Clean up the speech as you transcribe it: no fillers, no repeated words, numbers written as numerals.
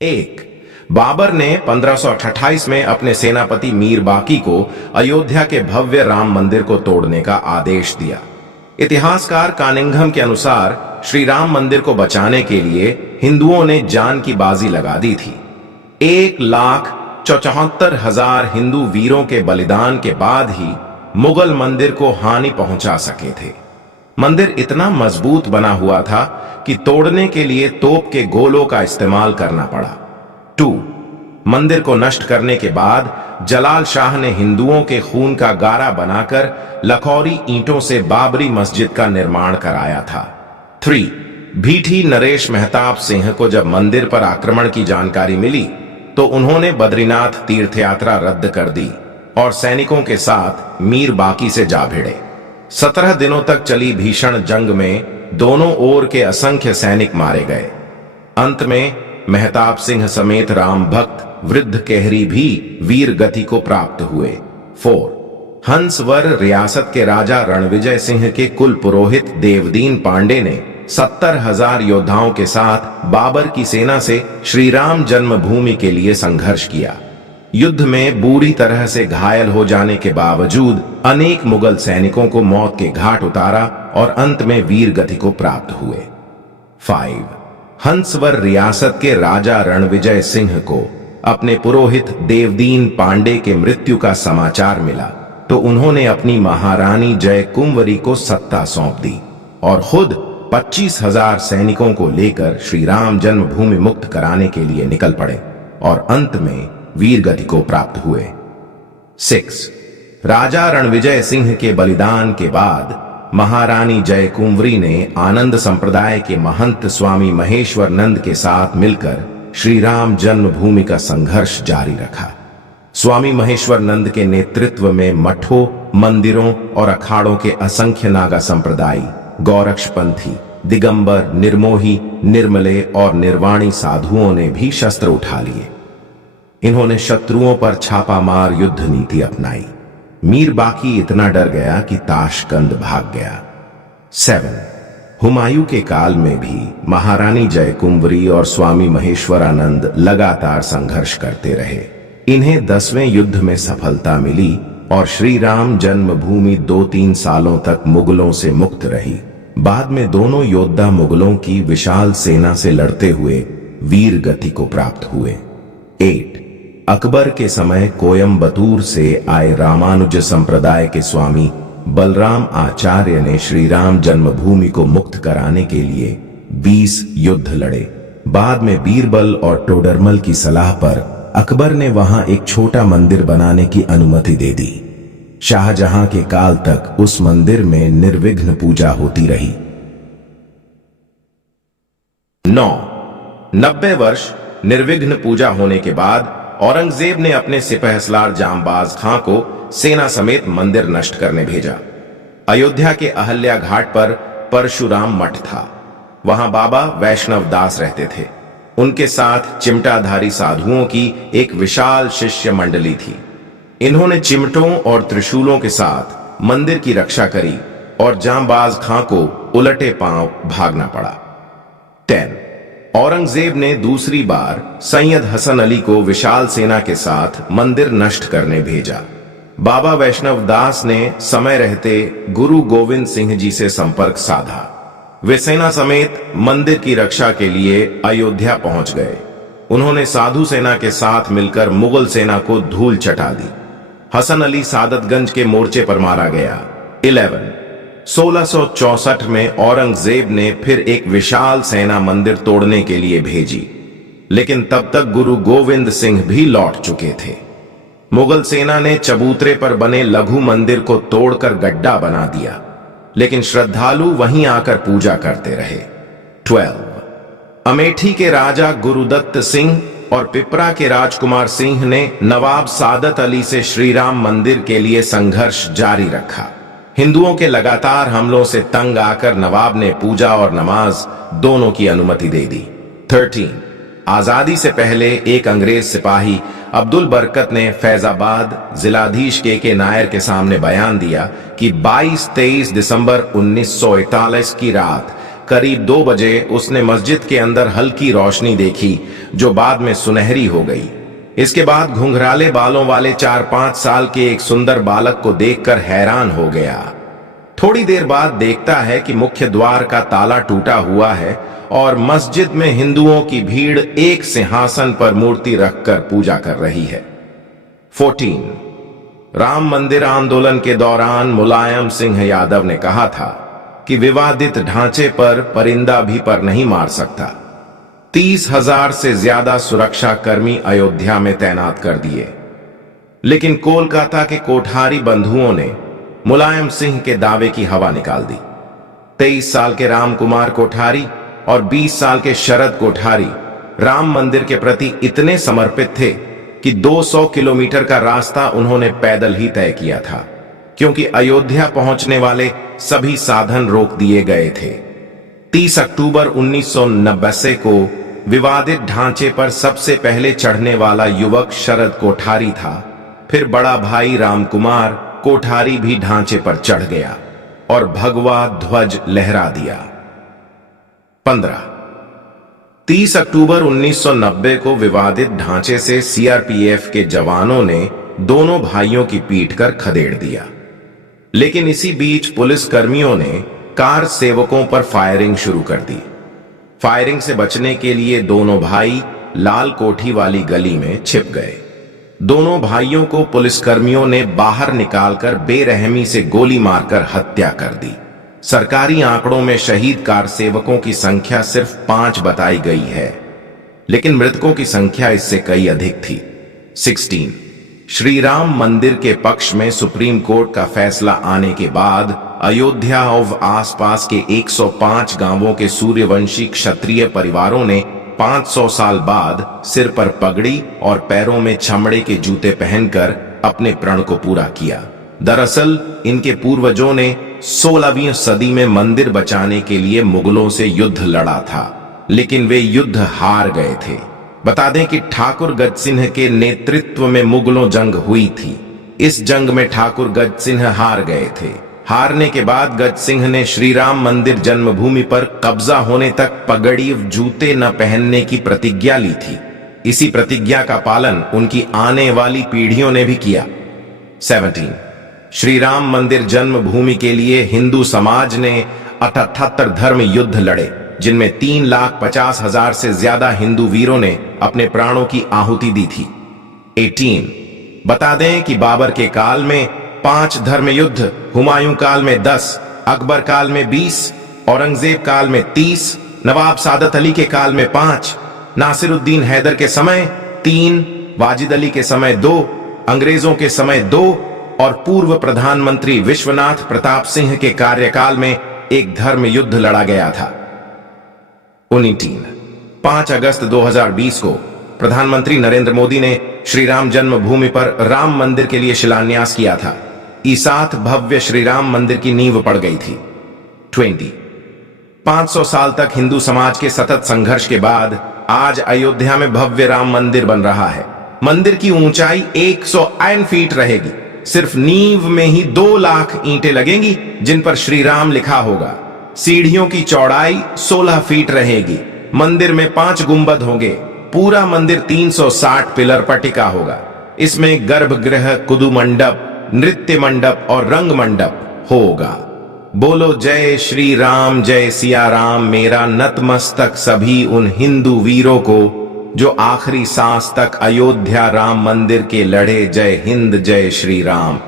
एक, बाबर ने 1528 में अपने सेनापति मीर बाकी को अयोध्या के भव्य राम मंदिर को तोड़ने का आदेश दिया। इतिहासकार कानिंघम के अनुसार श्री राम मंदिर को बचाने के लिए हिंदुओं ने जान की बाजी लगा दी थी। 1,74,000 हिंदू वीरों के बलिदान के बाद ही मुगल मंदिर को हानि पहुंचा सके थे। मंदिर इतना मजबूत बना हुआ था कि तोड़ने के लिए तोप के गोलों का इस्तेमाल करना पड़ा। 2. मंदिर को नष्ट करने के बाद जलाल शाह ने हिंदुओं के खून का गारा बनाकर लखौरी ईंटों से बाबरी मस्जिद का निर्माण कराया था। 3. भीठी नरेश मेहताब सिंह को जब मंदिर पर आक्रमण की जानकारी मिली तो उन्होंने बद्रीनाथ तीर्थयात्रा रद्द कर दी और सैनिकों के साथ मीर बाकी से जा भिड़े। 17 दिनों तक चली भीषण जंग में दोनों ओर के असंख्य सैनिक मारे गए। अंत में मेहताब सिंह समेत राम भक्त वृद्ध केहरी भी वीर गति को प्राप्त हुए। 4. हंसवर रियासत के राजा रणविजय सिंह के कुल पुरोहित देवदीन पांडे ने 70,000 योद्धाओं के साथ बाबर की सेना से श्री राम जन्मभूमि के लिए संघर्ष किया। युद्ध में बुरी तरह से घायल हो जाने के बावजूद अनेक मुगल सैनिकों को मौत के घाट उतारा और अंत में वीर गति को प्राप्त हुए। 5. हंसवर रियासत के राजा रणविजय सिंह को अपने पुरोहित देवदीन पांडे के मृत्यु का समाचार मिला तो उन्होंने अपनी महारानी जय कुंवरी को सत्ता सौंप दी और खुद 25,000 सैनिकों को लेकर श्री राम जन्मभूमि मुक्त कराने के लिए निकल पड़े और अंत में वीर गति को प्राप्त हुए। 6. राजा रणविजय सिंह के बलिदान के बाद महारानी जय कुंवरी ने आनंद संप्रदाय के महंत स्वामी महेश्वर नंद के साथ मिलकर श्री राम जन्मभूमि का संघर्ष जारी रखा। स्वामी महेश्वर नंद के नेतृत्व में मठों, मंदिरों और अखाड़ों के असंख्य नागा संप्रदायी, गौरक्षपंथी, दिगंबर, निर्मोही, निर्मले और निर्वाणी साधुओं ने भी शस्त्र उठा लिए। इन्होंने शत्रुओं पर छापामार युद्ध नीति अपनाई। मीर बाकी इतना डर गया कि ताशकंद भाग गया। 7. हुमायूं के काल में भी महारानी जय कुंवरी और स्वामी महेश्वरानंद लगातार संघर्ष करते रहे। इन्हें 10वें युद्ध में सफलता मिली और श्री राम जन्मभूमि 2-3 सालों तक मुगलों से मुक्त रही। बाद में दोनों योद्धा मुगलों की विशाल सेना से लड़ते हुए वीर गति को प्राप्त हुए। 8. अकबर के समय कोयम्बतूर से आए रामानुज संप्रदाय के स्वामी बलराम आचार्य ने श्री राम जन्मभूमि को मुक्त कराने के लिए 20 युद्ध लड़े। बाद में बीरबल और टोडरमल की सलाह पर अकबर ने वहां एक छोटा मंदिर बनाने की अनुमति दे दी। शाहजहां के काल तक उस मंदिर में निर्विघ्न पूजा होती रही। 9. 90 वर्ष निर्विघ्न पूजा होने के बाद औरंगजेब ने अपने सिपहसलार जांबाज खां को सेना समेत मंदिर नष्ट करने भेजा। अयोध्या के अहल्या घाट पर परशुराम मठ था। वहां बाबा वैष्णव दास रहते थे। उनके साथ चिमटाधारी साधुओं की एक विशाल शिष्य मंडली थी। इन्होंने चिमटों और त्रिशूलों के साथ मंदिर की रक्षा करी और जांबाज खां को उलटे पांव भागना पड़ा। 10. औरंगजेब ने दूसरी बार सैयद हसन अली को विशाल सेना के साथ मंदिर नष्ट करने भेजा। बाबा वैष्णव दास ने समय रहते गुरु गोविंद सिंह जी से संपर्क साधा। वे सेना समेत मंदिर की रक्षा के लिए अयोध्या पहुंच गए। उन्होंने साधु सेना के साथ मिलकर मुगल सेना को धूल चटा दी। हसन अली सादतगंज के मोर्चे पर मारा गया। 11. 1664 में औरंगजेब ने फिर एक विशाल सेना मंदिर तोड़ने के लिए भेजी, लेकिन तब तक गुरु गोविंद सिंह भी लौट चुके थे। मुगल सेना ने चबूतरे पर बने लघु मंदिर को तोड़कर गड्ढा बना दिया, लेकिन श्रद्धालु वहीं आकर पूजा करते रहे। 12. अमेठी के राजा गुरुदत्त सिंह और पिपरा के राजकुमार सिंह ने नवाब सादत अली से श्रीराम मंदिर के लिए संघर्ष जारी रखा। हिंदुओं के लगातार हमलों से तंग आकर नवाब ने पूजा और नमाज दोनों की अनुमति दे दी। 13. आजादी से पहले एक अंग्रेज सिपाही अब्दुल बरकत ने फैजाबाद जिलाधीश के नायर के सामने बयान दिया कि 22-23 दिसंबर 1941 की रात करीब 2 बजे उसने मस्जिद के अंदर हल्की रोशनी देखी। जो बाद में सुनहरी हो गई। इसके बाद घुंघराले बालों वाले 4-5 साल के एक सुंदर बालक को देखकर हैरान हो गया। थोड़ी देर बाद देखता है कि मुख्य द्वार का ताला टूटा हुआ है और मस्जिद में हिंदुओं की भीड़ एक सिंहासन पर मूर्ति रखकर पूजा कर रही है। 14 राम मंदिर आंदोलन के दौरान मुलायम सिंह यादव ने कहा था कि विवादित ढांचे पर परिंदा भी पर नहीं मार सकता। 30,000 से ज्यादा सुरक्षा कर्मी अयोध्या में तैनात कर दिए, लेकिन कोलकाता के कोठारी बंधुओं ने मुलायम सिंह के दावे की हवा निकाल दी। 23 साल के राम कुमार कोठारी और 20 साल के शरद कोठारी राम मंदिर के प्रति इतने समर्पित थे कि 200 किलोमीटर का रास्ता उन्होंने पैदल ही तय किया था, क्योंकि अयोध्या पहुंचने वाले सभी साधन रोक दिए गए थे। 30 अक्टूबर 1990 को विवादित ढांचे पर सबसे पहले चढ़ने वाला युवक शरद कोठारी था। फिर बड़ा भाई रामकुमार कोठारी भी ढांचे पर चढ़ गया और भगवा ध्वज लहरा दिया। 15 30 अक्टूबर 1990 को विवादित ढांचे से सीआरपीएफ के जवानों ने दोनों भाइयों की पीट कर खदेड़ दिया, लेकिन इसी बीच पुलिस कर्मियों ने कार सेवकों पर फायरिंग शुरू कर दी। फायरिंग से बचने के लिए दोनों भाई लाल कोठी वाली गली में छिप गए। दोनों भाइयों को पुलिसकर्मियों ने बाहर निकालकर बेरहमी से गोली मारकर हत्या कर दी। सरकारी आंकड़ों में शहीद कार सेवकों की संख्या सिर्फ 5 बताई गई है, लेकिन मृतकों की संख्या इससे कई अधिक थी। 16 श्री राम मंदिर के पक्ष में सुप्रीम कोर्ट का फैसला आने के बाद अयोध्या और आसपास के 105 गांवों के सूर्यवंशी क्षत्रिय परिवारों ने 500 साल बाद सिर पर पगड़ी और पैरों में चमड़े के जूते पहनकर अपने प्रण को पूरा किया। दरअसल इनके पूर्वजों ने 16वीं सदी में मंदिर बचाने के लिए मुगलों से युद्ध लड़ा था, लेकिन वे युद्ध हार गए थे। बता दें कि ठाकुर गजसिंह के नेतृत्व में मुगलों जंग हुई थी। इस जंग में ठाकुर गजसिंह हार गए थे। हारने के बाद गजसिंह ने श्री राम मंदिर जन्मभूमि पर कब्जा होने तक पगड़ी जूते न पहनने की प्रतिज्ञा ली थी। इसी प्रतिज्ञा का पालन उनकी आने वाली पीढ़ियों ने भी किया। 17 श्री राम मंदिर जन्मभूमि के लिए हिंदू समाज ने 78 धर्म युद्ध लड़े, जिनमें 3,50,000 से ज्यादा हिंदू वीरों ने अपने प्राणों की आहुति दी थी। 18 बता दें कि बाबर के काल में 5 धर्म युद्ध, हुमायूं काल में 10, अकबर काल में 20, औरंगजेब काल में 30, नवाब सादत अली के काल में 5, नासिरुद्दीन हैदर के समय 3, वाजिद अली के समय 2, अंग्रेजों के समय 2 और पूर्व प्रधानमंत्री विश्वनाथ प्रताप सिंह के कार्यकाल में एक धर्म युद्ध लड़ा गया था। 19 5 अगस्त 2020 को प्रधानमंत्री नरेंद्र मोदी ने श्री राम जन्मभूमि पर राम मंदिर के लिए शिलान्यास किया था। ईसात भव्य श्री राम मंदिर की नींव पड़ गई थी। 20 500 साल तक हिंदू समाज के सतत संघर्ष के बाद आज अयोध्या में भव्य राम मंदिर बन रहा है। मंदिर की ऊंचाई 108 फीट रहेगी। सिर्फ नींव में ही 2 लाख ईंटें लगेंगी जिन पर श्री राम लिखा होगा। सीढ़ियों की चौड़ाई 16 फीट रहेगी। मंदिर में 5 गुंबद होंगे। पूरा मंदिर 360 पिलर पर टिका होगा। इसमें गर्भगृह, कुदु मंडप, नृत्य मंडप और रंग मंडप होगा। बोलो जय श्री राम, जय सिया राम। मेरा नतमस्तक सभी उन हिंदू वीरों को जो आखिरी सांस तक अयोध्या राम मंदिर के लड़े। जय हिंद, जय श्री राम।